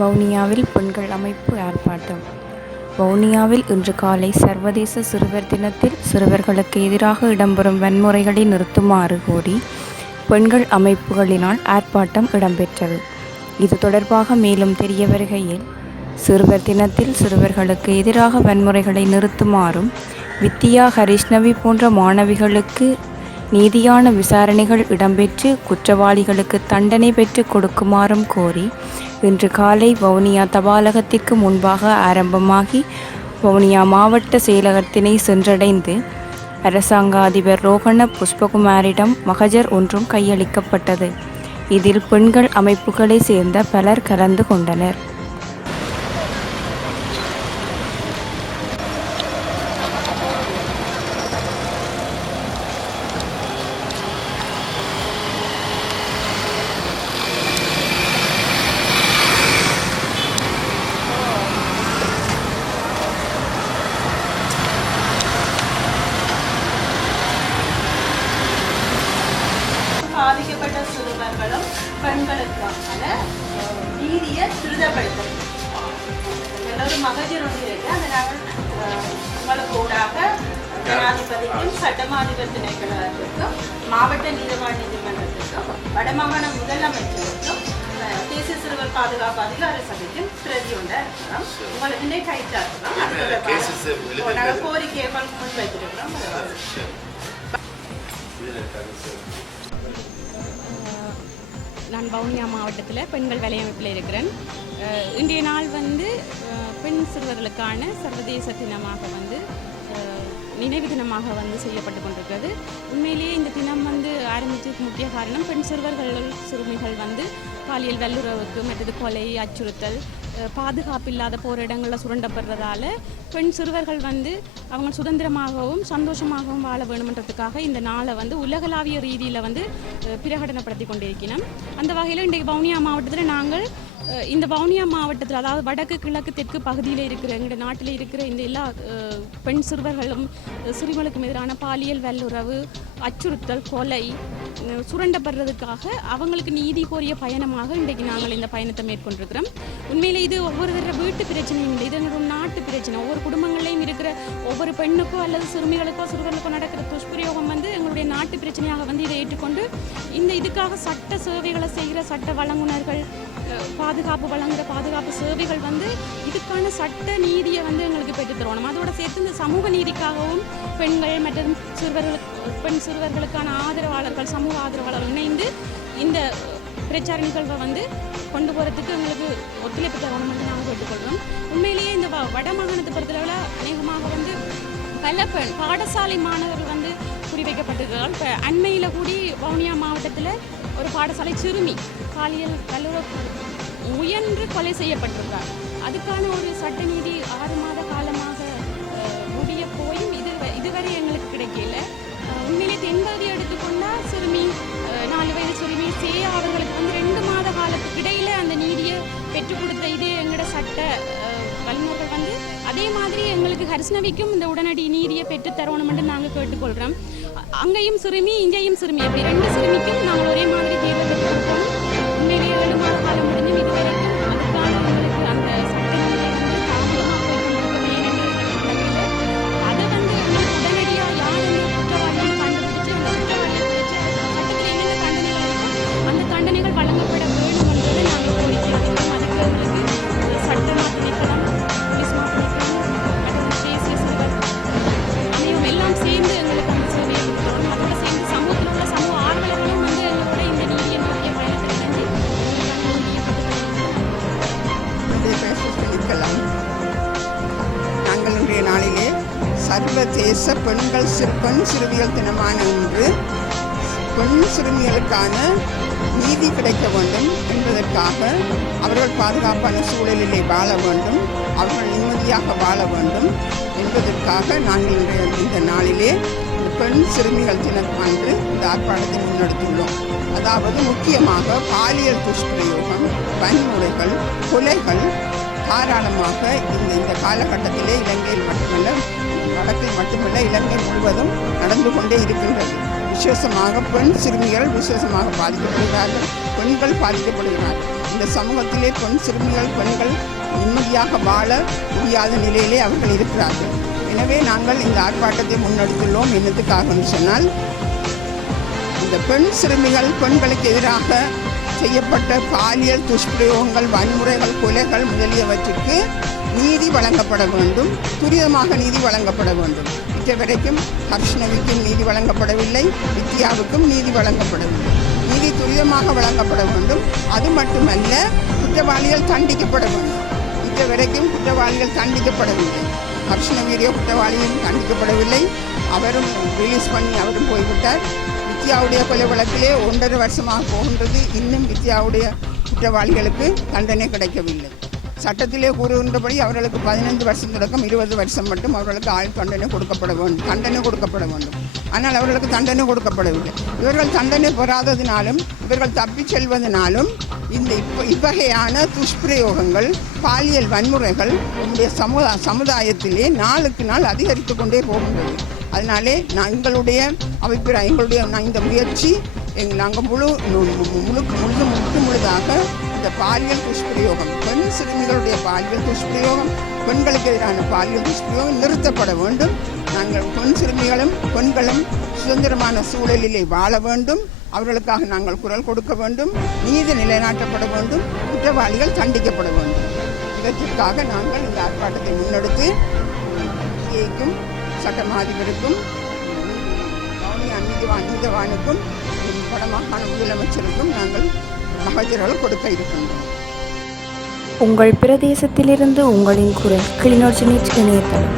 வவுனியாவில் பெண்கள் அமைப்பு ஆர்ப்பாட்டம். வவுனியாவில் இன்று காலை சர்வதேச சிறுவர் தினத்தில் சிறுவர்களுக்கு எதிராக இடம்பெறும் வன்முறைகளை நிறுத்துமாறு கோரி பெண்கள் அமைப்புகளினால் ஆர்ப்பாட்டம் இடம்பெற்றது. இது தொடர்பாக மேலும் தெரிய வருகையில், சிறுவர் தினத்தில் சிறுவர்களுக்கு எதிராக வன்முறைகளை நிறுத்துமாறும், வித்தியா ஹரிஷ்ணவி போன்ற மாணவிகளுக்கு நீதியான விசாரணைகள் இடம்பெற்று குற்றவாளிகளுக்கு தண்டனை பெற்று கொடுக்குமாறும் கோரி இன்று காலை வவுனியா தபாலகத்திற்கு முன்பாக ஆரம்பமாகி வவுனியா மாவட்ட செயலகத்தினை சென்றடைந்து அரசாங்க அதிபர் ரோகண புஷ்பகுமாரிடம் மகஜர் ஒன்றும் கையளிக்கப்பட்டது. இதில் பெண்கள் அமைப்புகளை சேர்ந்த பலர் கலந்து கொண்டனர். பாதிக்கப்பட்ட சிறுவர்களும் பெண்களுக்கான நீதியை துரிதப்படுத்தும் ஒரு மகஜர் ஒன்று இருக்கு. அதை நாங்கள் உங்களுக்கு ஊடாக ஜனாதிபதிக்கும் சட்டமாதிபர் திணைக்களத்திற்கும் மாவட்ட நீதிவான் நீதிமன்றத்திற்கும் வடமாகாண முதலமைச்சருக்கும் தேசிய சிறுவர் பாதுகாப்பு அதிகார சபைக்கும் பிரதி ஒன்றை இருக்கிறோம். உங்களுக்கு கைத்தாக்குறோம். நாங்கள் கோரிக்கையை முன்வைத்திருக்கிறோம். நான் வவுனியா மாவட்டத்தில் பெண்கள் வலையமைப்பில் இருக்கிறேன். இன்றைய நாள் பெண் சிறுவர்களுக்கான சர்வதேச தினமாக நினைவு தினமாக செய்யப்பட்டு கொண்டிருக்கிறது. உண்மையிலேயே இந்த தினம் ஆரம்பித்ததுக்கு முக்கிய காரணம் பெண் சிறுமிகள் பாலியல் வல்லுறவுக்கு மற்றது கொலை, அச்சுறுத்தல், பாதுகாப்பு இல்லாத போகிற இடங்களில் சுரண்டப்படுறதால பெண் சிறுவர்கள் அவங்க சுதந்திரமாகவும் சந்தோஷமாகவும் வாழ வேணுமென்றதுக்காக இந்த நாளை உலகளாவிய ரீதியில் பிரகடனப்படுத்தி கொண்டிருக்கிறோம். அந்த வகையில் இன்றைக்கு வவுனியா மாவட்டத்தில் நாங்கள் இந்த வவுனியா மாவட்டத்தில், அதாவது வடக்கு கிழக்கு தெற்கு பகுதியில் இருக்கிற எங்களுடைய நாட்டில் இருக்கிற இந்த எல்லா பெண் சிறுவர்களும் சிறுமிகளுக்கும் எதிரான பாலியல் வல்லுறவு, அச்சுறுத்தல், கொலை, சுரண்டப்படுறதுக்காக அவங்களுக்கு நீதி கோரிய பயணமாக இன்றைக்கு நாங்கள் இந்த பயணத்தை மேற்கொண்டிருக்கிறோம். உண்மையில் இது ஒவ்வொரு வீட்டு பிரச்சனையும் இல்லை, இது எங்களோட நாட்டு பிரச்சனை. ஒவ்வொரு குடும்பங்களையும் இருக்கிற ஒவ்வொரு பெண்ணுக்கோ அல்லது சிறுமிகளுக்கோ சிறுவர்களுக்கோ நடக்கிற துஷ்பிரயோகம் எங்களுடைய நாட்டு பிரச்சனையாக இதை ஏற்றுக்கொண்டு இதுக்காக சட்ட சேவைகளை செய்கிற சட்ட வழங்குனர்கள், பாதுகாப்பு வழங்குகிற பாதுகாப்பு சேவைகள் இதுக்கான சட்ட நீதியை எங்களுக்கு பெற்றுத் தரணும். அதோட சேர்த்து இந்த சமூக நீதிக்காகவும் பெண்கள் மற்றும் பெண் சிறுவர்களுக்கான ஆதரவாளர்கள், சமூக ஆதரவாளர்கள் இணைந்து இந்த பிரச்சார நிகழ்வை கொண்டு போகிறதுக்கு எங்களுக்கு ஒத்துழைப்பு தரணும் என்று நாங்கள் கேட்டுக்கொள்கிறோம். உண்மையிலேயே இந்த வடமாகாணத்தை பொறுத்தளவில் அநேகமாக பல பாடசாலை மாணவர்கள் குறிவைக்கப்பட்டிருக்கிறார்கள். இப்போ அண்மையில் கூடி வவுனியா மாவட்டத்தில் ஒரு பாடசாலை சிறுமி பாலியல் வல்லுறவு முயன்று கொலை செய்யப்பட்டிருக்கிறார். அதுக்கான ஒரு சட்ட நீதி 6 மாத காலமாக முடிய போயும் இதுவரை எங்களுக்கு கிடைக்கல. உண்மையிலே தென்பகுதி எடுத்துக்கொண்டால் சிறுமி 4 வயது சிறுமி அவர்களுக்கு 2 மாத காலத்துக்கு இடையில் அந்த நீதியை பெற்றுக் கொடுத்த இது எங்களோட சட்ட வல்லுநர்கள் அதே மாதிரி எங்களுக்கு ஹரிஷ்ணவிக்கும் இந்த உடனடி நீதியை பெற்று தரணும் என்று நாங்கள் கேட்டுக்கொள்கிறோம். அங்கேயும் சிறுமி, இங்கேயும் சிறுமி, அப்படி 2 சிறுமிக்கும் நாங்கள் ஒரே மாதிரி தீர்வு பெற்றிருக்கோம். உண்மையிலேயே 7 மாத காலம் முடிஞ்சும் இதுவரைக்கும் அதுக்கான எங்களுக்கு அந்த சட்ட நீதியை தாமதமாக அதை எங்களுக்கு உடனடியாக யார் குற்றவாளியை கண்டுபிடிச்சு அந்த குற்றவாளியை பிடிச்சி சட்டத்தில் என்னென்ன தண்டனைகள் இருக்கோ அந்த தண்டனைகள் வழங்கப்பட வேண்டும் என்பதை நாங்கள் கோரிக்கை வைக்கிறோம். அதுக்கு எங்களுக்கு சட்டமா திணைக்களம், போலீஸ் திணைக்களம் மற்றும் தேசிய சிறுவர் அனைவரும் எல்லாம் சேர்ந்து எங்களுக்கு அந்த சேவையை கொடுக்கணும். அதோட சேர்ந்து சமூகத்தில் உள்ள சமூக ஆர்வலர்களும் எங்களோட இந்த நீதியை நோக்கிய பயணத்தில் இணைந்து இருக்கலாம். நாங்கள் இன்றைய நாளிலே சர்வதேச பெண் சிறுமிகள் தினமான இன்று பெண் சிறுமிகளுக்கான நீதி கிடைக்க வேண்டும் என்பதற்காக அவர்கள் பாதுகாப்பான சூழலிலே வாழ வேண்டும், அவர்கள் நிம்மதியாக வாழ வேண்டும் என்பதற்காக நாங்கள் இன்றைய இந்த நாளிலே பெண் சிறுமிகள் தினம் அன்று இந்த ஆர்ப்பாட்டத்தை முன்னெடுத்துள்ளோம். அதாவது முக்கியமாக பாலியல் துஷ்பிரயோகம், வன்முறைகள், கொலைகள் தாராளமாக இந்த காலகட்டத்திலே இலங்கையில் மட்டுமல்ல, வடக்கில் மட்டுமல்ல, இலங்கை முழுவதும் நடந்து கொண்டே இருக்கின்றது. விசேஷமாக பெண் சிறுமிகள் விசேஷமாக பாதிக்கப்படுகிறார்கள், பெண்கள் பாதிக்கப்படுகிறார்கள். இந்த சமூகத்திலே பெண்கள் நிம்மதியாக வாழ முடியாத நிலையிலே அவர்கள் இருக்கிறார்கள். எனவே நாங்கள் இந்த ஆர்ப்பாட்டத்தை முன்னெடுத்துள்ளோம். என்னத்துக்காகன்னு சொன்னால், இந்த பெண்களுக்கு எதிராக செய்யப்பட்ட பாலியல் துஷ்பிரயோகங்கள், வன்முறைகள், கொலைகள் முதலியவற்றுக்கு நீதி வழங்கப்பட வேண்டும். துரிதமாக நீதி வழங்கப்பட வேண்டும். இதுவரைக்கும் ஹர்ஷ்ணவிக்கும் நீதி வழங்கப்படவில்லை, வித்யாவுக்கும் நீதி வழங்கப்படவில்லை. நீதி துரிதமாக வழங்கப்பட வேண்டும். அது மட்டுமல்ல, குற்றவாளிகள் தண்டிக்கப்பட வேண்டும். இதுவரைக்கும் குற்றவாளிகள் தண்டிக்கப்படவில்லை. ஹர்ஷ்ணவீரியோ குற்றவாளியும் தண்டிக்கப்படவில்லை. அவரும் ரிலீஸ் பண்ணி அவரும் போய்விட்டார். வித்யாவுடைய கொலை வழக்கிலே 1.5 வருஷமாக போகின்றது. இன்னும் வித்யாவுடைய குற்றவாளிகளுக்கு தண்டனை கிடைக்கவில்லை. சட்டத்திலே கூறுகின்றபடி அவர்களுக்கு 15 வருஷம் தொடக்கம் 20 வருஷம் மட்டும் அவர்களுக்கு ஆயுள் தண்டனை கொடுக்கப்பட வேண்டும். ஆனால் அவர்களுக்கு தண்டனை கொடுக்கப்படவில்லை. இவர்கள் தண்டனை பெறாததினாலும் இவர்கள் தப்பிச் செல்வதனாலும் இந்த இவ்வகையான துஷ்பிரயோகங்கள், பாலியல் வன்முறைகள் நம்முடைய சமுதாயத்திலே நாளுக்கு நாள் அதிகரித்து கொண்டே போகின்றது. அதனாலே எங்களுடைய இந்த முயற்சி நாங்கள் முழுதாக இந்த பாலியல் துஷ்பிரயோகம், பெண் சிறுமிகளுடைய பாலியல் துஷ்பிரயோகம், பெண்களுக்கு எதிரான பாலியல் துஷ்பிரயோகம் நிறுத்தப்பட வேண்டும். நாங்கள் பெண் சிறுமிகளும் பெண்களும் சுதந்திரமான சூழலிலே வாழ வேண்டும். அவர்களுக்காக நாங்கள் குரல் கொடுக்க வேண்டும். நீதி நிலைநாட்டப்பட வேண்டும். குற்றவாளிகள் தண்டிக்கப்பட வேண்டும். இதற்காக நாங்கள் இந்த ஆர்ப்பாட்டத்தை முன்னெடுத்து சிஐக்கும் சட்டமாதிபருக்கும் நீதவானுக்கும் வடமாகாண முதலமைச்சருக்கும் நாங்கள் மகஜர்கள் கொடுக்க இருக்கின்றோம். உங்கள் பிரதேசத்திலிருந்து உங்களின் குரல் கிளிநொச்சி இணையதளம்.